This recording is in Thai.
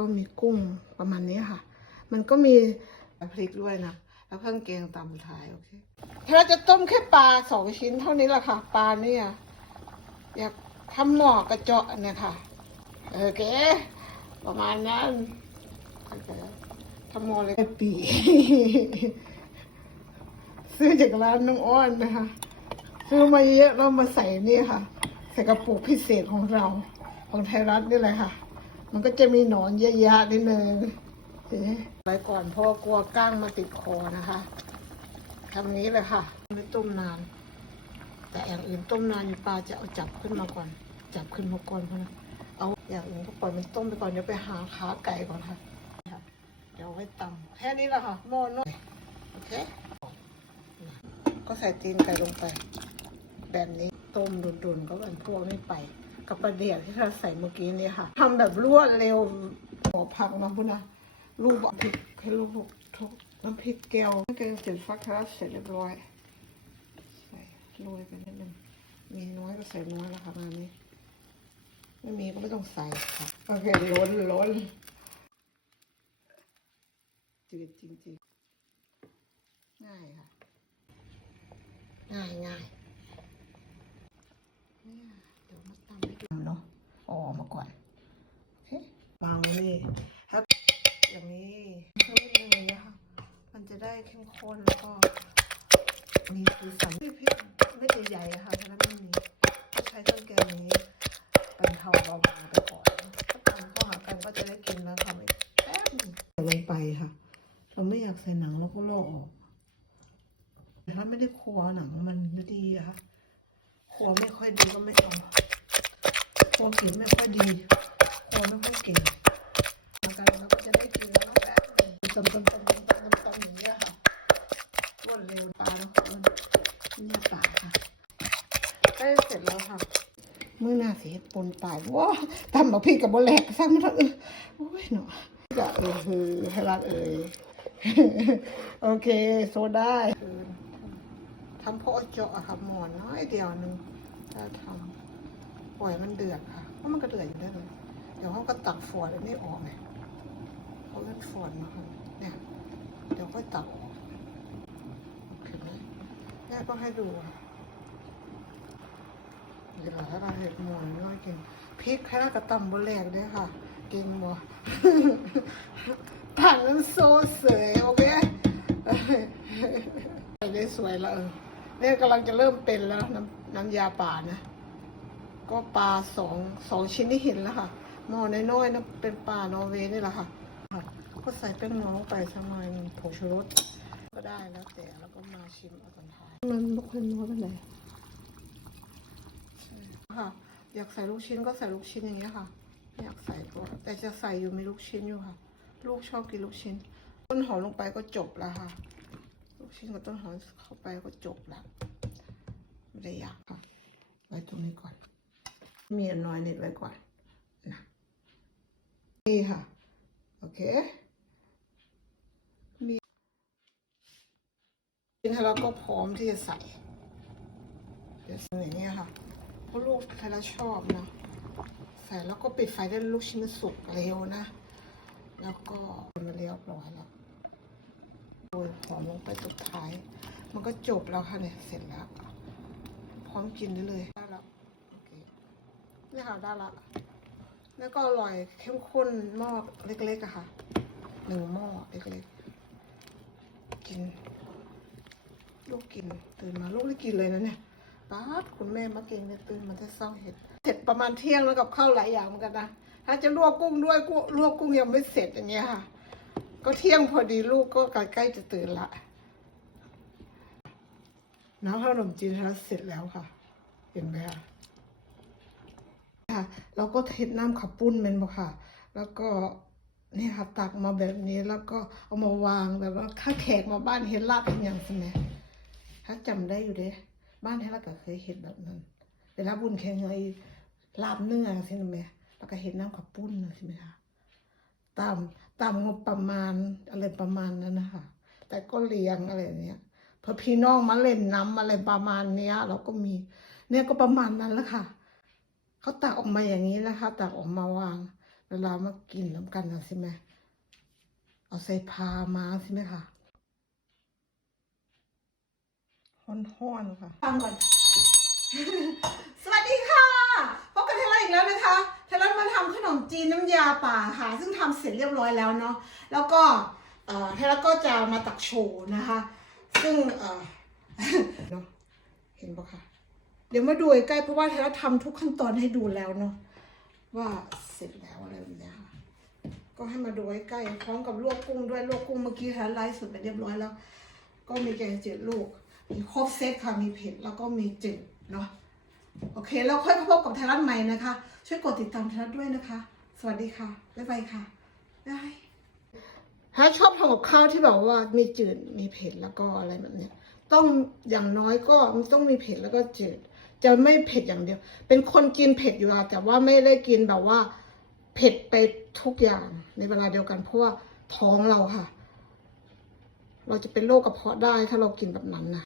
ก็มีกุ้งประมาณนี้ค่ะ มันก็มีพริกด้วยนะ แล้วเครื่องแกงตามท้ายโอเคเราจะต้มแค่ปลาสองชิ้นเท่านี้แหละค่ะ ปลาเนี่ยอยากทำหม้อกระเจาะเนี่ยค่ะ โอเค ประมาณนั้นทำหม้อเลยปีซื้อจากร้านน้องอ้อนนะคะ ซื้อมาเยอะแล้วมาใส่นี่ค่ะ ใส่กระปุกพิเศษของเรา ของไทยรัฐนี่แหละค่ะ มันก็จะมีหนอนเยอะแยะนิดนึงเอ๊ะไปก่อนเพราะว่ากลัวก้างมาติดคอนะคะทำนี้เลยค่ะ ไม่ต้มนาน แต่อย่างอื่นต้มนานอยู่ปลาจะเอาจับขึ้นมาก่อน จับขึ้นมาก่อนเพราะนะเอาอย่างอื่นก็ปล่อยมันต้มไปก่อนเดี๋ยวไปหาขาไก่ก่อนค่ะค่ะเดี๋ยวเอาไว้ตำแค่นี้แหละค่ะหม้อน้อยโอเค ก็ใส่ตีนไก่ลงไป แบบนี้ต้มดุนๆก็เป็นพวกนี้ไป กับประเดี๋ยวที่เราใส่เมื่อกี้นี้ค่ะทำแบบรวดเร็วหัวผักนะพุนะลูกพริกให้ลูกทุกน้ำพริกแก้วน้ำแกงจืดฟักทอดเสร็จเรียบร้อยใส่โรยไปนิดนึงมีน้อยก็ใส่น้อยแล้วค่ะประมาณนี้ไม่มีก็ไม่ต้องใส่ค่ะโอเคล้นล้นจืดจริงๆง่ายค่ะ ง่ายง่ายเดี๋ยวมาตำให้ดูเนาะเอาออกมาก่อน โอเควางไว้นี่ครับ อย่างนี้เพิ่มนิดนึงอย่างเงี้ยค่ะ มันจะได้ เข้มข้นแล้วก็มีสีสันพริกไม่ใหญ่ๆอะค่ะเพราะฉะนั้นไม่มีใช้เครื่องแกงนี้บรรเทาเบาบางไปก่อนถ้าตำเข้าหากันก็จะได้กินแล้วทำอีกแป๊บลงไปค่ะ เราไม่อยากใส่หนังเราก็ลอกออกแต่ถ้าไม่ได้ครัวหนังมันดีอะค่ะครัวไม่ค่อยดีก็ไม่เอาครัวเก่งไม่ค่อยดีครัวไม่ค่อยเก่งมากันแล้วก็จะได้กินแล้วแป๊บหนึงตำต ปลาเนาะมันนี่ปลาค่ะใกล้เสร็จแล้วค่ะมื้อหน้าสีปนปลายว้าทำแบบพี่กับบแหลกสร้างมันเออโอ้ยหนูจะเออคือให้รัดเอ่ยโอเค โซได้ทำเพาะเจาะอะค่ะหมอนน้อยเดียวหนึงถ้าทำปล่อยมันเดือดค่ะเพราะมันก็เดือดอยู่ได้เลยเดี๋ยวเขาก็ตักฝอยอันนี้ออกไงเขาเล่นฝอยมาค่ะเนี่ยเดี๋ยวก็ตักออก แม่ก็ให้ดูเดี๋ยวถ้าเราเห็ดหมอนน้อยกินพริกให้เรากระตำบนแรกด้วยค่ะ กินหมดผังนั้นโซเสยโอเคได้สวยแล้วเออเนี่ยกำลังจะเริ่มเป็นแล้วน้ำน้ำยาป่านะ ก็ปลาสองสองชิ้นที่เห็นแล้วค่ะหม้อน้อยๆนะเป็นปลานอร์เวย์นี่แหละค่ะ ก็ใส่แป้งนัวลงไปสมัยผงชูรส ก็ได้แล้วแต่แล้วก็มาชิมเอาตอนท้ายมันไม่ค่อยนัวเป็นไรใช่ค่ะ อยากใส่ลูกชิ้นก็ใส่ลูกชิ้นอย่างเงี้ยค่ะไม่อยากใส่ก็แต่จะใส่อยู่มีลูกชิ้นอยู่ค่ะ ลูกชอบกินลูกชิ้น ต้นหอมลงไปก็จบแล้วค่ะ ลูกชิ้นกับต้นหอมเข้าไปก็จบแล้วไม่ได้อยากค่ะ ไว้ตรงนี้ก่อน มีอันน้อยนิดไว้ก่อนนะนี่ค่ะ โอเค มี แล้วเราก็พร้อมที่จะใส่เดี๋ยวใส่อย่างเงี้ยค่ะเพราะลูกใครละชอบนะใส่แล้วก็ปิดไฟได้ลูกชิ้นมันสุกเร็วนะ แล้วก็มันเรียบร้อยแล้วโรยหอมลงไปสุดท้าย มันก็จบแล้วค่ะเนี่ยเสร็จแล้ว พร้อมกินได้เลยได้แล้วโอเคนี่ค่ะได้ละแล้วก็อร่อยเข้มข้นหม้อเล็กๆอะค่ะหนึ่งหม้อเล็กๆกิน ลูกกิน ตื่นมาลูกได้กินเลยนะเนี่ยป้าดคุณแม่มาเก่งเนี่ยตื่นมาแต่เศร้าเห็ดเสร็จประมาณเที่ยงแล้วกับข้าวหลายอย่างเหมือนกันนะถ้าจะลวกกุ้งด้วยลวกกุ้งยังไม่เสร็จอย่างเงี้ยค่ะ ก็เที่ยงพอดีลูกก็ใกล้จะตื่นละน้ำขนมจีนเราเสร็จแล้วค่ะ เห็นไหมคะค่ะเราก็เทน้ำขับปุ้นเป็นบ่ค่ะ แล้วก็นี่ค่ะตักมาแบบนี้แล้วก็เอามาวางแบบว่าถ้าแขกมาบ้านเห็นลาบเป็นอย่างไหม ถ้าจำได้อยู่เด้บ้านที่เราก็เคยเห็นแบบนั้นเวลาบุญแข่งไงลาบเนื้อใช่ไหมแล้วก็เห็นน้ำขับปุ้นใช่ไหมคะตามตามงบประมาณอะไรประมาณนั้นนะคะแต่ก็เลี้ยงอะไรเนี้ยพอพี่น้องมาเล่นน้ำอะไรประมาณเนี้ย เราก็มี เนี่ยก็ประมาณนั้นแหละค่ะเขาตักออกมาอย่างนี้นะคะตักออกมาวาง เวลามากินน้ำกันนะใช่ไหมเอาใส่พามาใช่ไหมคะ ห้อนๆค่ะฟังก่อน สวัสดีค่ะ พบกับเทเลอีกแล้วนะคะ เทเลมาทำขนมจีนน้ำยาป่าค่ะ ซึ่งทำเสร็จเรียบร้อยแล้วเนาะ แล้วก็เอ่อเทเลก็จะมาตักโชว์นะคะ ซึ่งเอ่อเนาะ เห็นปะคะ เดี๋ยวมาดูใกล้เพราะว่าเทเลทำทุกขั้นตอนให้ดูแล้วเนาะ ว่าเสร็จแล้วอะไรแบบเนี้ยค่ะก็ให้มาดูใกล้พร้อมกับลวกกุ้งด้วยลวกกุ้งเมื่อกี้เทเลไลฟ์สดไปเรียบร้อยแล้ว ก็มีแกงจืดลูก มีครบเซตค่ะมีเผ็ดแล้วก็มีจืดเนาะโอเค แล้วค่อยพบกับไทยรัฐใหม่นะคะ ช่วยกดติดตามไทยรัฐด้วยนะคะ สวัสดีค่ะ บ๊ายบายค่ะบ๊ายถ้าชอบทำกับข้าวที่แบบว่ามีจืดมีเผ็ดแล้วก็อะไรแบบเนี้ย ต้องอย่างน้อยก็มันต้องมีเผ็ดแล้วก็จืด จะไม่เผ็ดอย่างเดียว เป็นคนกินเผ็ดอยู่แล้วแต่ว่าไม่ได้กินแบบว่า เผ็ดไปทุกอย่างในเวลาเดียวกันเพราะว่าท้องเราค่ะ เราจะเป็นโรคกระเพาะได้ถ้าเรากินแบบนั้นนะ